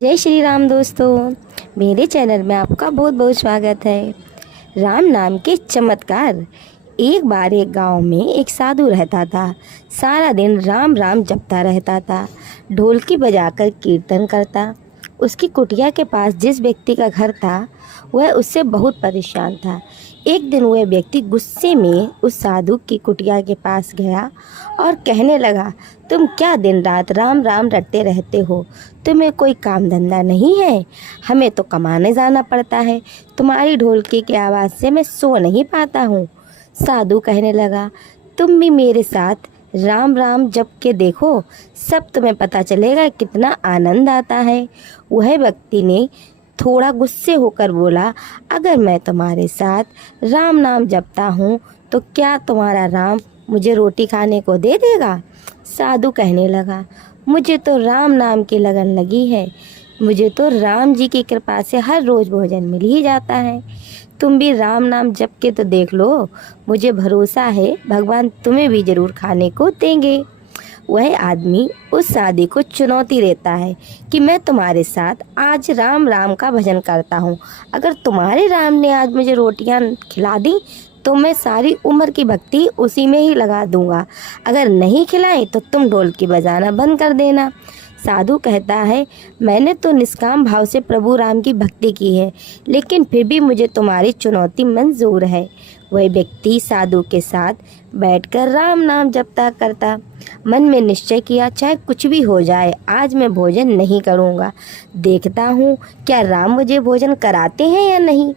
जय श्री राम दोस्तों। मेरे चैनल में आपका बहुत बहुत स्वागत है। राम नाम के चमत्कार। एक बार एक गांव में एक साधु रहता था। सारा दिन राम राम जपता रहता था, ढोलकी बजाकर कीर्तन करता। उसकी कुटिया के पास जिस व्यक्ति का घर था वह उससे बहुत परेशान था। एक दिन वह व्यक्ति गुस्से में उस साधु की कुटिया के पास गया और कहने लगा, तुम क्या दिन रात राम राम रटते रहते हो? तुम्हें कोई काम धंधा नहीं है? हमें तो कमाने जाना पड़ता है। तुम्हारी ढोलकी की आवाज़ से मैं सो नहीं पाता हूँ। साधु कहने लगा, तुम भी मेरे साथ राम राम जप के देखो, सब तुम्हें पता चलेगा कितना आनंद आता है। वह व्यक्ति ने थोड़ा गुस्से होकर बोला, अगर मैं तुम्हारे साथ राम नाम जपता हूँ तो क्या तुम्हारा राम मुझे रोटी खाने को दे देगा? साधु कहने लगा, मुझे तो राम नाम की लगन लगी है। मुझे तो राम जी की कृपा से हर रोज़ भोजन मिल ही जाता है। तुम भी राम नाम जप के तो देख लो, मुझे भरोसा है भगवान तुम्हें भी ज़रूर खाने को देंगे। वह आदमी उस साधु को चुनौती देता है कि मैं तुम्हारे साथ आज राम राम का भजन करता हूँ। अगर तुम्हारे राम ने आज मुझे रोटियाँ खिला दी तो मैं सारी उम्र की भक्ति उसी में ही लगा दूंगा। अगर नहीं खिलाए तो तुम ढोलकी बजाना बंद कर देना। साधु कहता है, मैंने तो निष्काम भाव से प्रभु राम की भक्ति की है, लेकिन फिर भी मुझे तुम्हारी चुनौती मंजूर है। वह व्यक्ति साधु के साथ बैठकर राम नाम जपता करता। मन में निश्चय किया, चाहे कुछ भी हो जाए आज मैं भोजन नहीं करूँगा। देखता हूँ क्या राम मुझे भोजन कराते हैं या नहीं।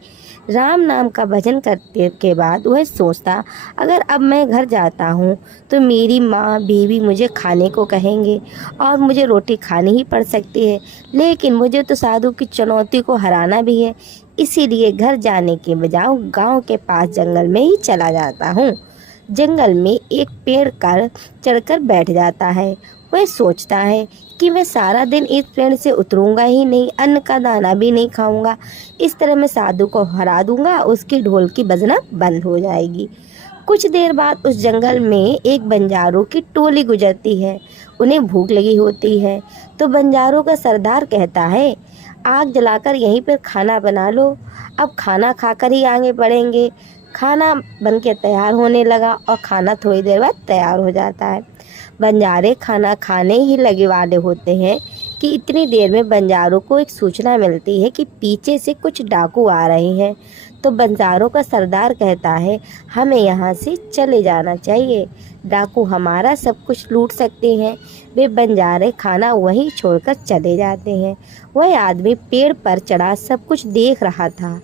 राम नाम का भजन करते के बाद वह सोचता, अगर अब मैं घर जाता हूँ तो मेरी माँ बीवी मुझे खाने को कहेंगे और मुझे रोटी खानी ही पड़ सकती है। लेकिन मुझे तो साधु की चुनौती को हराना भी है, इसीलिए घर जाने के बजाय गांव के पास जंगल में ही चला जाता हूँ। जंगल में एक पेड़ पर चढ़कर बैठ जाता है। वह सोचता है कि मैं सारा दिन इस पेड़ से उतरूंगा ही नहीं, अन्न का दाना भी नहीं खाऊंगा। इस तरह मैं साधु को हरा दूंगा, उसकी ढोलकी बजना बंद हो जाएगी। कुछ देर बाद उस जंगल में एक बंजारों की टोली गुजरती है। उन्हें भूख लगी होती है तो बंजारों का सरदार कहता है, आग जलाकर यहीं पर खाना बना लो, अब खाना खाकर ही आगे बढ़ेंगे। खाना बनके तैयार होने लगा और खाना थोड़ी देर बाद तैयार हो जाता है। बंजारे खाना खाने ही लगे वाले होते हैं कि इतनी देर में बंजारों को एक सूचना मिलती है कि पीछे से कुछ डाकू आ रहे हैं। तो बंजारों का सरदार कहता है, हमें यहाँ से चले जाना चाहिए, डाकू हमारा सब कुछ लूट सकते हैं। वे बंजारे खाना वहीं छोड़कर चले जाते हैं। वह आदमी पेड़ पर चढ़ा सब कुछ देख रहा था।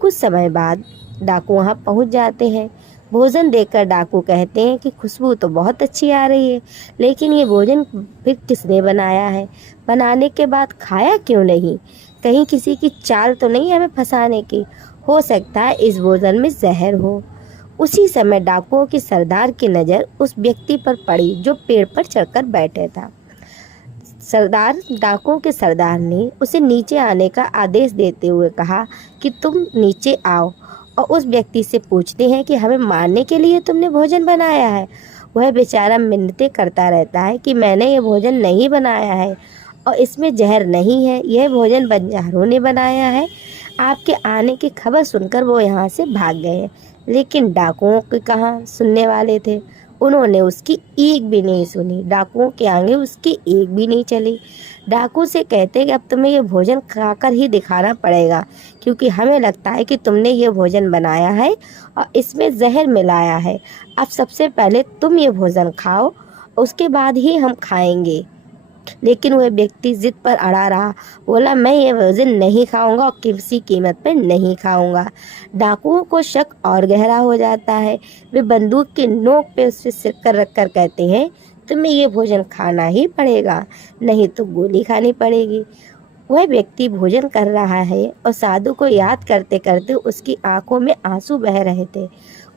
कुछ समय बाद डाकू वहाँ पहुँच जाते हैं। भोजन देखकर डाकू कहते हैं कि खुशबू तो बहुत अच्छी आ रही है, लेकिन ये भोजन फिर किसने बनाया है? बनाने के बाद खाया क्यों नहीं? कहीं किसी की चाल तो नहीं हमें फंसाने की? हो सकता है इस भोजन में जहर हो। उसी समय डाकुओं की सरदार की नज़र उस व्यक्ति पर पड़ी जो पेड़ पर चढ़कर बैठे था। डाकुओं के सरदार ने उसे नीचे आने का आदेश देते हुए कहा कि तुम नीचे आओ, और उस व्यक्ति से पूछते हैं कि हमें मारने के लिए तुमने भोजन बनाया है। वह बेचारा मिन्नतें करता रहता है कि मैंने ये भोजन नहीं बनाया है और इसमें जहर नहीं है, यह भोजन बंजारों ने बनाया है। आपके आने की खबर सुनकर वो यहाँ से भाग गए, लेकिन डाकुओं के कहाँ सुनने वाले थे। उन्होंने उसकी एक भी नहीं सुनी। डाकुओं के आगे उसकी एक भी नहीं चली। डाकू से कहते कि अब तुम्हें ये भोजन खाकर ही दिखाना पड़ेगा, क्योंकि हमें लगता है कि तुमने ये भोजन बनाया है और इसमें जहर मिलाया है। अब सबसे पहले तुम ये भोजन खाओ, उसके बाद ही हम खाएंगे। लेकिन वह व्यक्ति जिद पर अड़ा रहा, बोला मैं ये भोजन नहीं खाऊंगा और किसी कीमत पर नहीं खाऊंगा। डाकुओं को शक और गहरा हो जाता है। वे बंदूक की नोक पे उस पर सिर कर रख कर कहते हैं, तुम्हें ये भोजन खाना ही पड़ेगा, नहीं तो गोली खानी पड़ेगी। वह व्यक्ति भोजन कर रहा है और साधु को याद करते करते उसकी आंखों में आंसू बह रहे थे।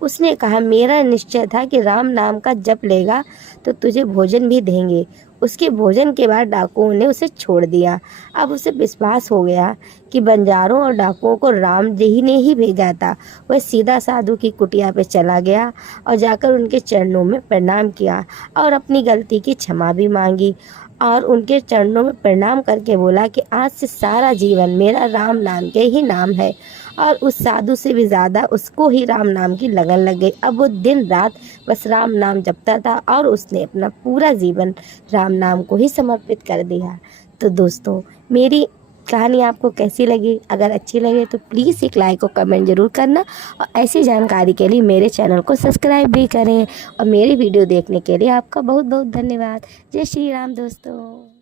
उसने कहा, मेरा निश्चय था कि राम नाम का जप लेगा तो तुझे भोजन भी देंगे। उसके भोजन के बाद डाकुओं ने उसे छोड़ दिया। अब उसे विश्वास हो गया कि बंजारों और डाकुओं को राम जी ने ही भेजा था। वह सीधा साधु की कुटिया पे चला गया और जाकर उनके चरणों में प्रणाम किया और अपनी गलती की क्षमा भी मांगी और उनके चरणों में प्रणाम करके बोला कि आज से सारा जीवन मेरा राम नाम के ही नाम है। और उस साधु से भी ज़्यादा उसको ही राम नाम की लगन लग गई। अब वो दिन रात बस राम नाम जपता था और उसने अपना पूरा जीवन राम नाम को ही समर्पित कर दिया। तो दोस्तों, मेरी कहानी आपको कैसी लगी? अगर अच्छी लगे तो प्लीज़ एक लाइक और कमेंट ज़रूर करना और ऐसी जानकारी के लिए मेरे चैनल को सब्सक्राइब भी करें। और मेरी वीडियो देखने के लिए आपका बहुत बहुत धन्यवाद। जय श्री राम दोस्तों।